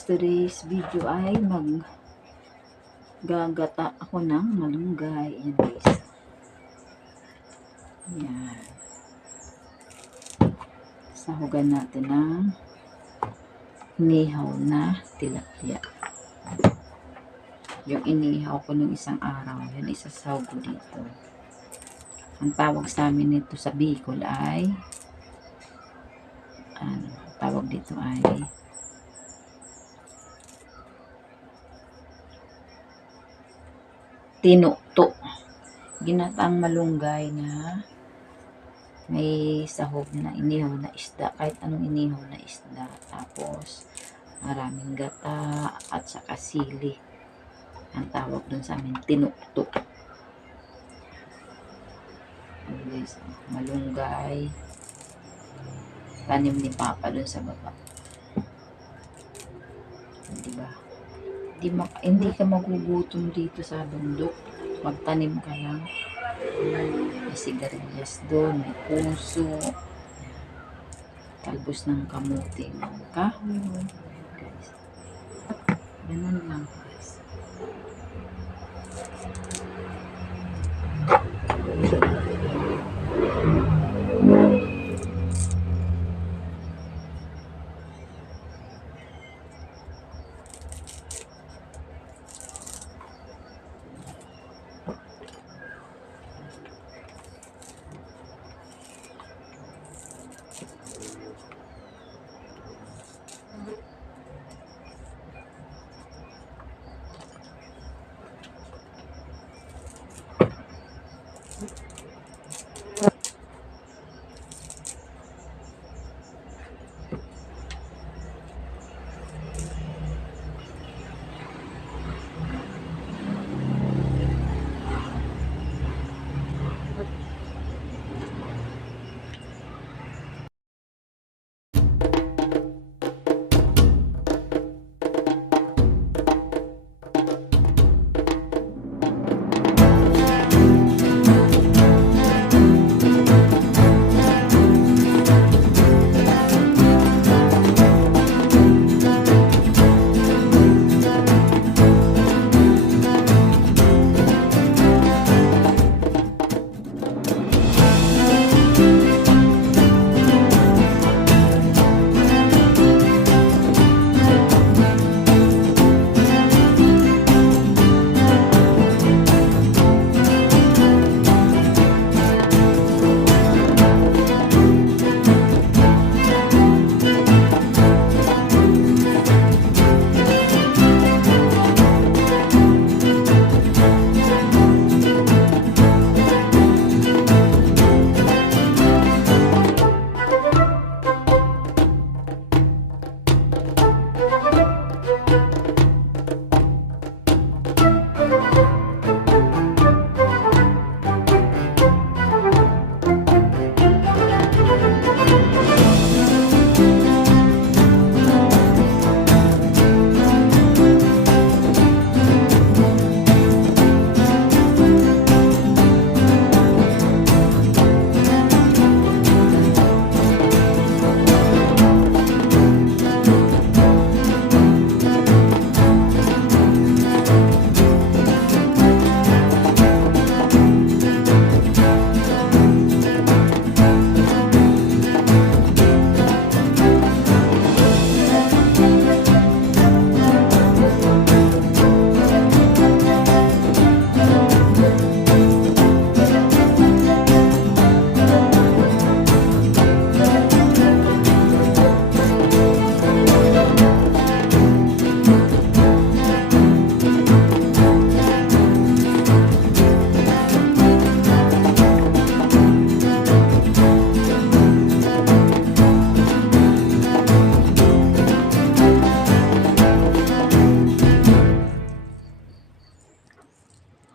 guys, today's video ay maggagata ako ng malunggay. Ayan guys. Ayan. Sahugan natin ng inihaw na tilapia. Yung inihaw ko nung isang araw, yun isasahog ko dito. Ang tawag sa amin nito sa Bicol ay tawag dito ay tinuto. Ginataang malunggay na may sahog na inihaw na isda, kahit anong inihaw na isda, tapos maraming gata at saka sili. Ang tawag dun sa amin tinuto. Guys, malunggay tanim ni Papa dun sa baba, diba? Hindi ka magugutom dito sa bundok. Magtanim ka lang. May sigarilyas doon, may puso, talbos ng kamuti, ng kahoy, guys. Ganun lang guys.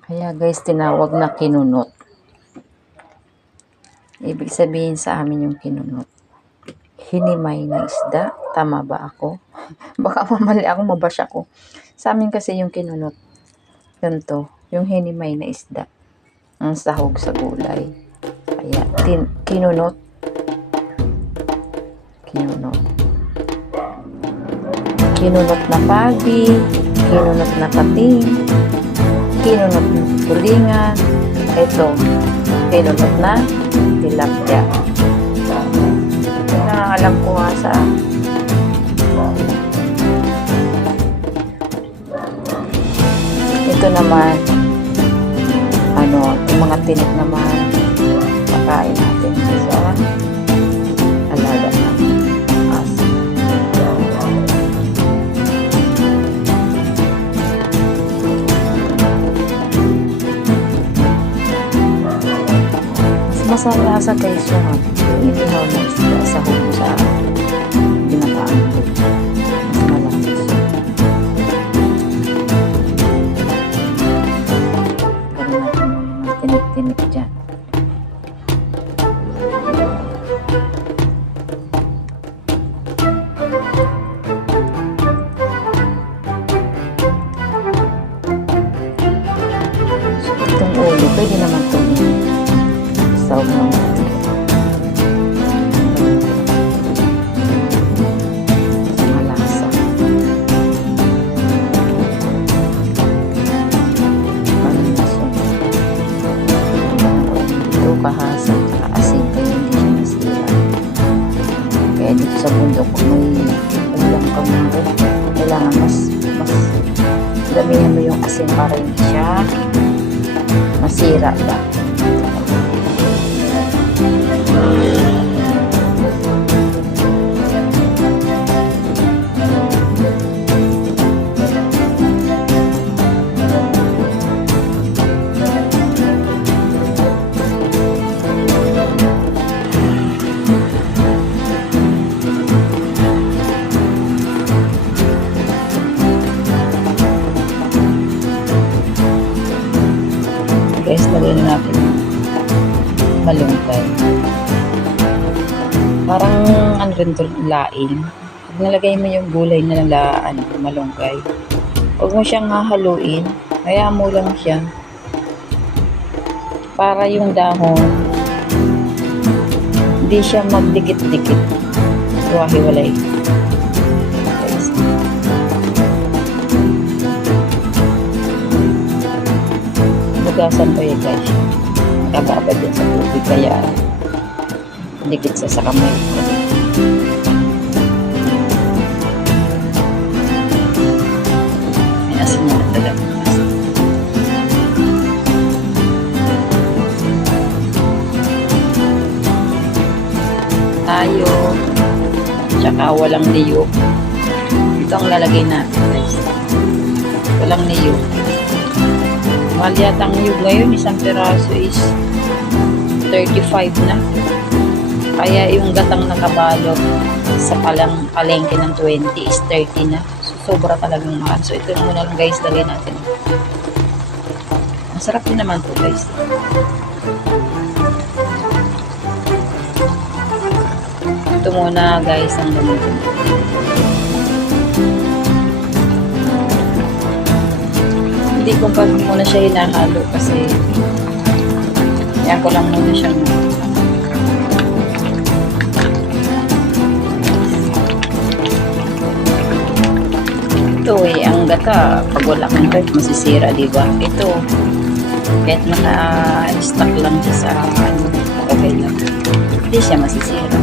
Kaya guys, tinawag na kinunot. Ibig sabihin sa amin yung kinunot, hinimay na isda. Tama ba ako? Baka mamali ako, mabash ako. Sa amin kasi yung kinunot, yun to, yung hinimay na isda, ang sahog sa gulay. Kaya kinunot. kinunot na pagi, kinunot na kating, kinunot na tulingan, ito, kinunot na tilapia. Alam ko nga sa ito naman, yung mga tinik naman, pakain natin sa alaga natin. Masarasa guys yung inihaw na isda sa huli sa ginataan. Mas malapis. Gano'n natin yung tinik-tinik dyan. So, itong ulo, pwede naman itong sawag ng malasa. Panlason. Ito kahasa at asin kaya hindi siya nasira. Kaya dito sa bundok may ulang kamuro. Kailangan mas damihan mo yung asin para hindi siya masira ba. Guys, lagyan na natin malunggay. Parang rin to, laing. Pag nalagay mo yung gulay na malunggay, huwag mo siyang hahaluin. Kaya mo lang siya. Para yung dahon, hindi siya magdikit-dikit. Hiwa-hiwalay. Guys. Bugasan ko yun guys. Nakababad yan sa tubig kaya dikit sa kamay ko. May asin na talaga. Tayo. Tsaka walang niyog. Ito ang lalagay natin guys. Walang niyog. Mahal yata ang niyog ngayon, isang peraso is 35 na. Kaya yung gatang nakabalot sa palengke ng 20 is 30 na. So, sobra talagang mahal. So, ito muna lang guys, lagay natin. Masarap din naman po guys. Ito muna guys ang gamitin. Hindi ko pa muna siya hinahalo kasi yan ko lang muna siyang ito ang gata pag wala kang hurt masisira, diba? Ito kahit naka-stock lang siya sa okay lang, hindi siya masisira.